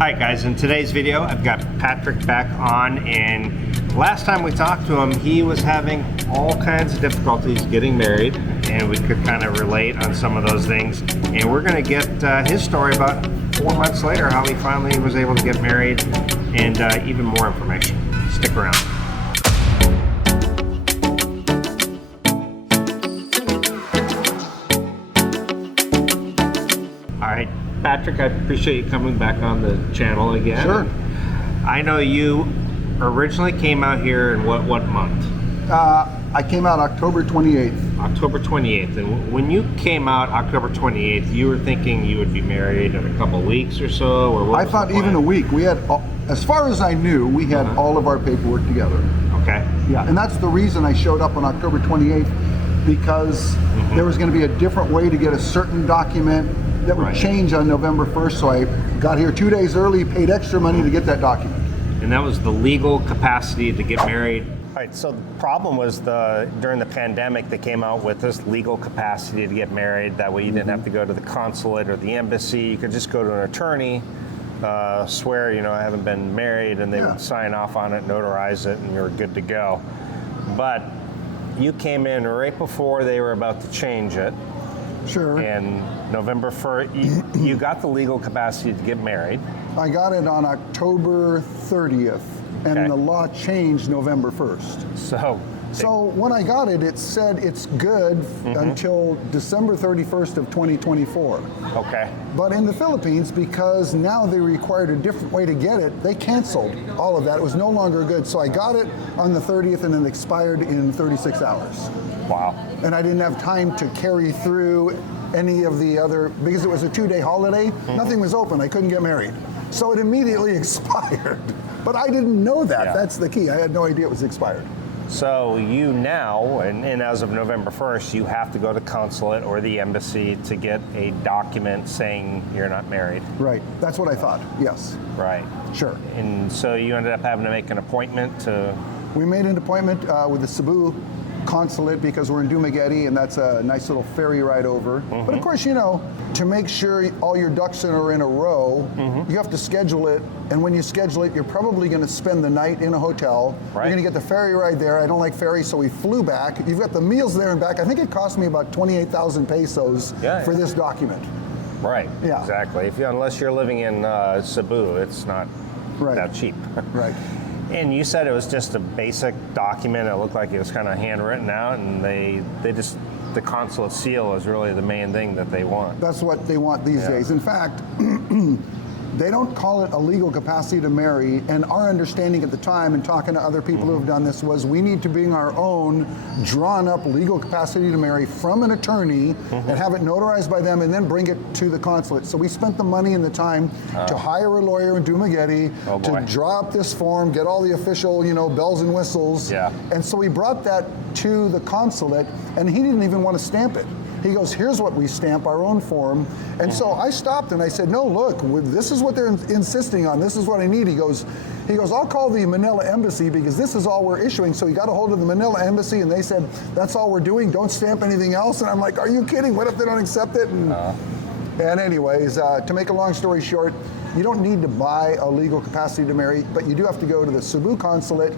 Hi guys, in today's video I've got Patrick back on, and last time we talked to him he was having all kinds of difficulties getting married, and we could kind of relate on some of those things, and we're going to get his story about 4 months later, how he finally was able to get married, and even more information. Stick around. Alright, Patrick, I appreciate you coming back on the channel again. Sure. I know you originally came out here in what month? I came out October 28th. October 28th. And when you came out October 28th, you were thinking you would be married in a couple weeks or so? Or what I thought even a week. We had, as far as I knew, we had all of our paperwork together. Okay. Yeah, and that's the reason I showed up on October 28th, because there was going to be a different way to get a certain document that would change on November 1st. So I got here 2 days early, paid extra money to get that document. And that was the legal capacity to get married. All right, so the problem was during the pandemic, they came out with this legal capacity to get married. That way you didn't have to go to the consulate or the embassy. You could just go to an attorney, swear, I haven't been married, and they would sign off on it, notarize it, and you're good to go. But you came in right before they were about to change it. Sure. And November 1st, you got the legal capacity to get married. I got it on October 30th, and the law changed November 1st. So when I got it, it said it's good until December 31st of 2024. Okay. But in the Philippines, because now they required a different way to get it, they canceled all of that. It was no longer good. So I got it on the 30th, and it expired in 36 hours. Wow. And I didn't have time to carry through any of the other, because it was a 2-day holiday, nothing was open, I couldn't get married. So it immediately expired. But I didn't know that, that's the key. I had no idea it was expired. So you now, and as of November 1st, you have to go to consulate or the embassy to get a document saying you're not married. Right, that's what I thought, yes. Right. Sure. And so you ended up having to make an appointment to... We made an appointment with the Cebu Consulate, because we're in Dumaguete, and that's a nice little ferry ride over. But of course, to make sure all your ducks are in a row, you have to schedule it. And when you schedule it, you're probably going to spend the night in a hotel. You're going to get the ferry ride there. I don't like ferries, so we flew back. You've got the meals there and back. I think it cost me about 28,000 pesos for this document. Right. Yeah. Exactly. Unless you're living in Cebu, it's not that cheap. Right. And you said it was just a basic document. It looked like it was kind of handwritten out, and the consulate seal is really the main thing that they want. That's what they want these days. In fact, they don't call it a legal capacity to marry, and our understanding at the time, and talking to other people who have done this, was we need to bring our own drawn up legal capacity to marry from an attorney and have it notarized by them, and then bring it to the consulate. So we spent the money and the time to hire a lawyer in Dumaguete to draw up this form, get all the official, bells and whistles. Yeah. And so we brought that to the consulate, and he didn't even want to stamp it. He goes, here's what we stamp, our own form. And so I stopped and I said, no, look, this is what they're insisting on. This is what I need. He goes, I'll call the Manila embassy, because this is all we're issuing. So he got a hold of the Manila embassy, and they said, that's all we're doing. Don't stamp anything else. And I'm like, are you kidding? What if they don't accept it? And anyways, to make a long story short, you don't need to buy a legal capacity to marry, but you do have to go to the Cebu consulate,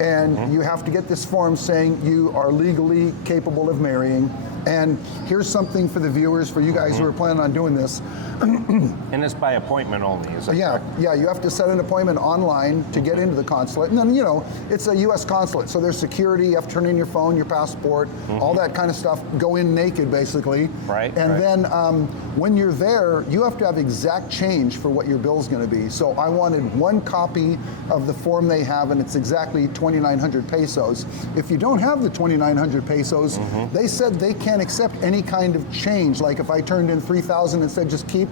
and you have to get this form saying you are legally capable of marrying. And here's something for the viewers, for you guys who are planning on doing this. And it's by appointment only, is it? Yeah, you have to set an appointment online to get into the consulate. And then, it's a U.S. consulate, so there's security. You have to turn in your phone, your passport, all that kind of stuff. Go in naked, basically. Right. And then when you're there, you have to have exact change for what your bill's going to be. So I wanted one copy of the form they have, and it's exactly 2,900 pesos. If you don't have the 2,900 pesos, they said they can't accept any kind of change. Like if I turned in 3,000 and said just keep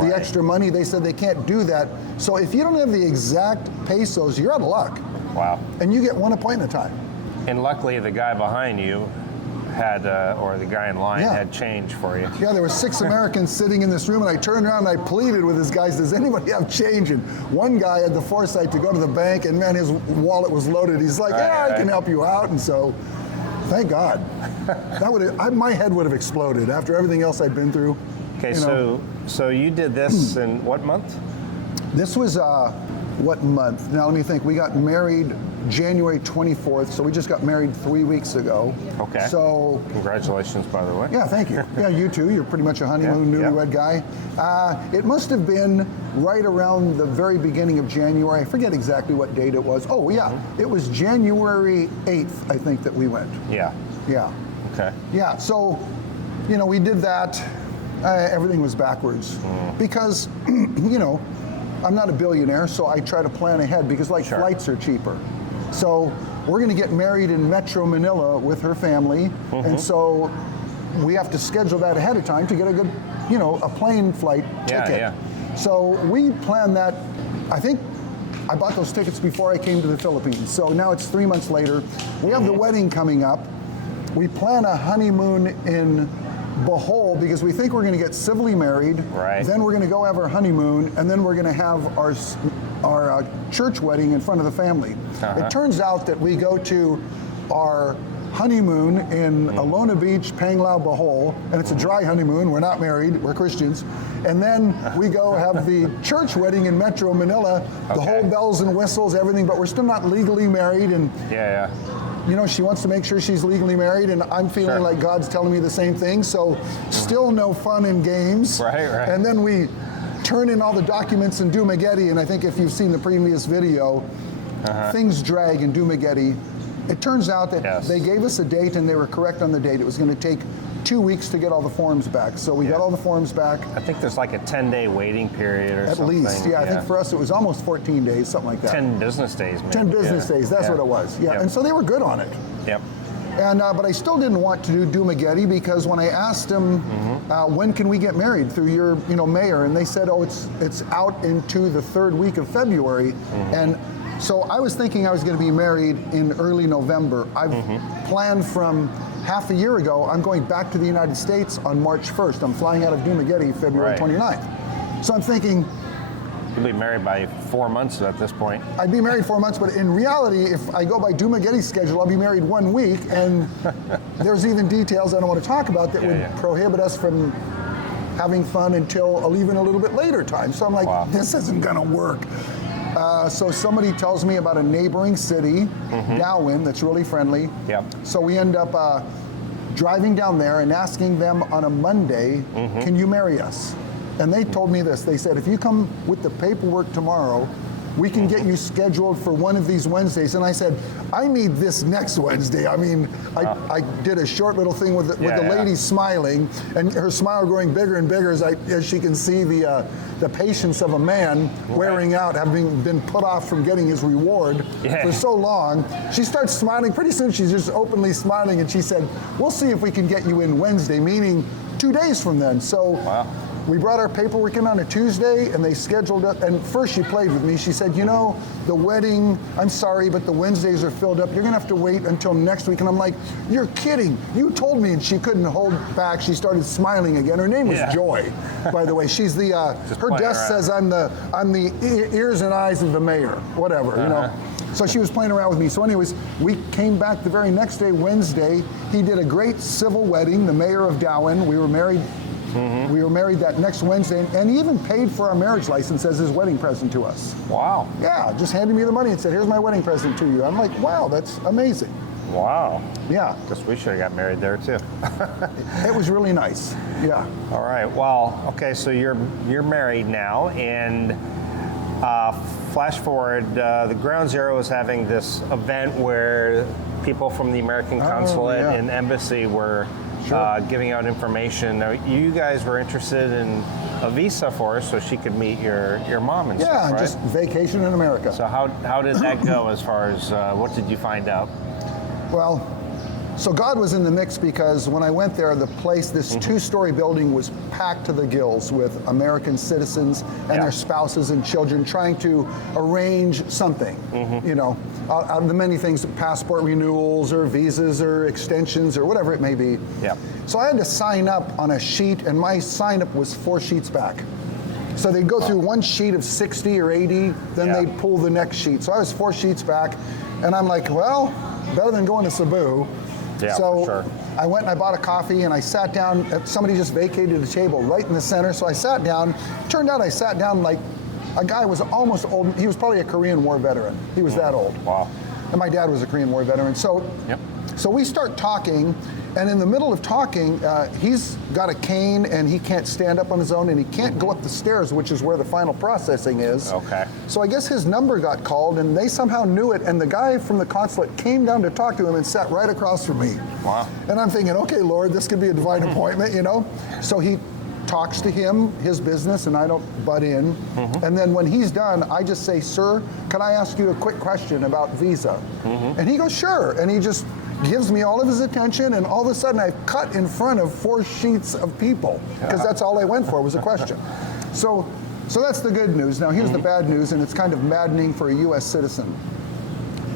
the extra money, they said they can't do that. So if you don't have the exact pesos, you're out of luck. Wow. And you get one appointment time. And luckily the guy behind you had, or the guy in line had change for you. Yeah, there were 6 Americans sitting in this room, and I turned around and I pleaded with this guy, does anybody have change? And one guy had the foresight to go to the bank, and man, his wallet was loaded. He's like, I can help you out. And so, thank God. My head would have exploded after everything else I'd been through. Okay, so you did this in what month? This was what month? Now let me think. We got married January 24th, so we just got married 3 weeks ago. Okay. So congratulations, by the way. yeah, thank you. Yeah, you too. You're pretty much a honeymoon newlywed guy. It must have been right around the very beginning of January. I forget exactly what date it was. Oh yeah, it was January 8th, I think, that we went. Yeah. Yeah. Okay. Yeah. So, you know, we did that. Everything was backwards because, you know, I'm not a billionaire, so I try to plan ahead because flights are cheaper. So we're going to get married in Metro Manila with her family, and so we have to schedule that ahead of time to get a good, you know, a plane flight ticket. Yeah. So we planned that. I think I bought those tickets before I came to the Philippines. So now it's 3 months later. We have the wedding coming up. We plan a honeymoon in Bohol because we think we're going to get civilly married. Right. Then we're going to go have our honeymoon, and then we're going to have our church wedding in front of the family. It turns out that we go to our honeymoon in Alona Beach, Panglao, Bohol, and it's a dry honeymoon. We're not married. We're Christians. And then we go have the church wedding in Metro Manila. The whole bells and whistles, everything, but we're still not legally married. And you know, she wants to make sure she's legally married, and I'm feeling like God's telling me the same thing. So still no fun and games. Right. And then we turn in all the documents in Dumaguete, and I think if you've seen the previous video, things drag in Dumaguete. It turns out that they gave us a date, and they were correct on the date. It was going to take 2 weeks to get all the forms back. So we got all the forms back. I think there's like a 10-day waiting period or something. At least, I think for us it was almost 14 days, something like that. 10 business days, maybe. 10 business days, that's what it was. Yeah, and so they were good on it. Yep. And but I still didn't want to do Dumaguete because when I asked them, when can we get married through your, mayor, and they said, oh, it's out into the 3rd week of February, and so I was thinking I was going to be married in early November. I've planned from half a year ago. I'm going back to the United States on March 1st. I'm flying out of Dumaguete February 29th. So I'm thinking, you'll be married by 4 months at this point. I'd be married 4 months, but in reality, if I go by Dumaguete's schedule, I'll be married 1 week, and there's even details I don't want to talk about that would prohibit us from having fun until even a little bit later time. So I'm like, this isn't going to work. So somebody tells me about a neighboring city, Darwin, that's really friendly. Yep. So we end up driving down there and asking them on a Monday, can you marry us? And they told me this. They said, if you come with the paperwork tomorrow, we can get you scheduled for one of these Wednesdays. And I said, I need this next Wednesday. I mean, I did a short little thing with the lady smiling, and her smile growing bigger and bigger as she can see the patience of a man wearing out, having been put off from getting his reward for so long. She starts smiling. Pretty soon she's just openly smiling, and she said, we'll see if we can get you in Wednesday, meaning 2 days from then. So we brought our paperwork in on a Tuesday, and they scheduled it. And first she played with me. She said, the wedding, I'm sorry, but the Wednesdays are filled up. You're going to have to wait until next week. And I'm like, you're kidding. You told me. And she couldn't hold back. She started smiling again. Her name was Joy, by the way. She's the, her desk says I'm the ears and eyes of the mayor, whatever, So she was playing around with me. So anyways, we came back the very next day, Wednesday. He did a great civil wedding, the mayor of Darwin. We were married. We were married that next Wednesday, and he even paid for our marriage license as his wedding present to us. Wow. Yeah, just handed me the money and said, here's my wedding present to you. I'm like, wow, that's amazing. Wow. Yeah. Guess we should have got married there too. It was really nice. Yeah. All right. Well, okay, so you're married now, and flash forward, the Ground Zero is having this event where people from the American Consulate and Embassy were giving out information. Now, you guys were interested in a visa for her so she could meet your mom and stuff, right? Just vacation in America. So how did that go as far as what did you find out? Well, so God was in the mix because when I went there, the place, this 2-story building was packed to the gills with American citizens and their spouses and children trying to arrange something, out of the many things, passport renewals or visas or extensions or whatever it may be. Yeah. So I had to sign up on a sheet, and my sign up was 4 sheets back. So they'd go through one sheet of 60 or 80, then they'd pull the next sheet. So I was 4 sheets back, and I'm like, well, better than going to Cebu. Yeah, so for sure. I went and I bought a coffee, and I sat down. Somebody just vacated a table right in the center, so I sat down. Turned out I sat down like A guy was almost old. He was probably a Korean War veteran. He was that old. Wow. And my dad was a Korean War veteran. So, so we start talking, and in the middle of talking, he's got a cane and he can't stand up on his own and he can't go up the stairs, which is where the final processing is. Okay. So I guess his number got called and they somehow knew it, and the guy from the consulate came down to talk to him and sat right across from me. Wow. And I'm thinking, okay, Lord, this could be a divine appointment, you know? So he talks to him, his business, and I don't butt in. And then when he's done, I just say, sir, could I ask you a quick question about visa? And he goes, sure. And he just gives me all of his attention, and all of a sudden I've cut in front of 4 sheets of people, because that's all I went for was a question. So that's the good news. Now here's the bad news, and it's kind of maddening for a US citizen.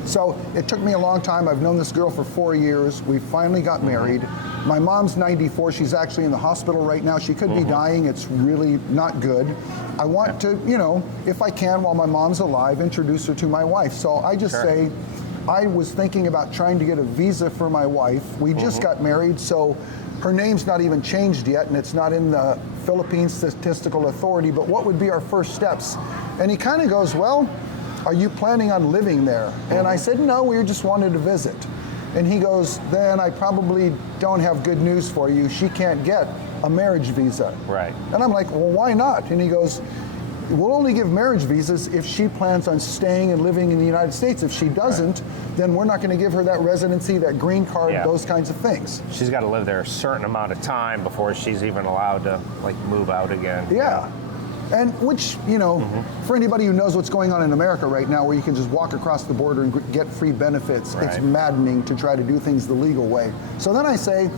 So it took me a long time. I've known this girl for 4 years. We finally got married. My mom's 94. She's actually in the hospital right now. She could be dying. It's really not good. I want to, you know, if I can, while my mom's alive, introduce her to my wife. So I just say, I was thinking about trying to get a visa for my wife. We just got married, so her name's not even changed yet, and it's not in the Philippine Statistical Authority, but what would be our first steps? And he kind of goes, well, are you planning on living there? And I said, no, we just wanted to visit. And he goes, then I probably don't have good news for you. She can't get a marriage visa. Right. And I'm like, well, why not? And he goes, we'll only give marriage visas if she plans on staying and living in the United States. If she doesn't, then we're not going to give her that residency, that green card, those kinds of things. She's got to live there a certain amount of time before she's even allowed to like move out again. Yeah. And which, you know, for anybody who knows what's going on in America right now, where you can just walk across the border and get free benefits, it's maddening to try to do things the legal way. So then I say,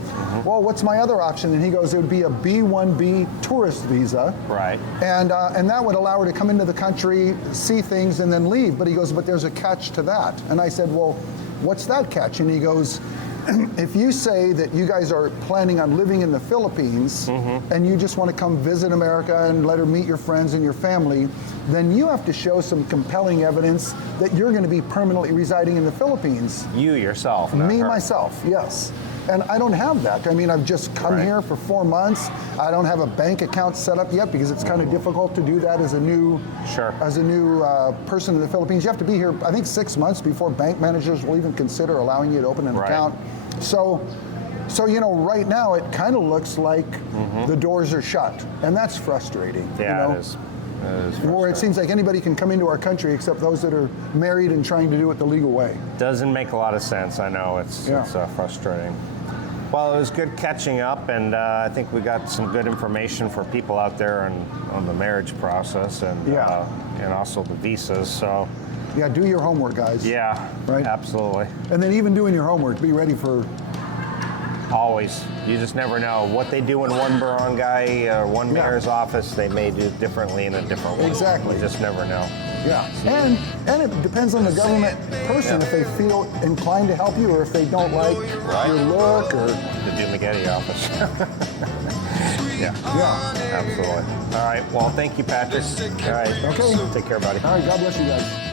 well, what's my other option? And he goes, it would be a B1B tourist visa. Right. And that would allow her to come into the country, see things, and then leave. But he goes, but there's a catch to that. And I said, well, what's that catch? And he goes, if you say that you guys are planning on living in the Philippines and you just want to come visit America and let her meet your friends and your family, then you have to show some compelling evidence that you're going to be permanently residing in the Philippines. You yourself, not Me, her. myself, yes. And I don't have that. I mean, I've just come here for 4 months. I don't have a bank account set up yet because it's kind of difficult to do that as a new person in the Philippines. You have to be here, I think, 6 months before bank managers will even consider allowing you to open an account. So you know, right now it kind of looks like the doors are shut, and that's frustrating. Yeah, you know? it is. Where it seems like anybody can come into our country except those that are married and trying to do it the legal way. Doesn't make a lot of sense. I know it's frustrating. Well, it was good catching up, and I think we got some good information for people out there on the marriage process and also the visas. So. Yeah, do your homework, guys. Yeah, right. Absolutely. And then even doing your homework, be ready for. Always. You just never know. What they do in one barangay or one mayor's office, they may do differently in a different way. Exactly. You just never know. Yeah. And it depends on the government person if they feel inclined to help you or if they don't like your look or. The Dumagetti office. Yeah. Yeah. Absolutely. All right. Well, thank you, Patrick. All right. Okay. Take care, buddy. All right. God bless you guys.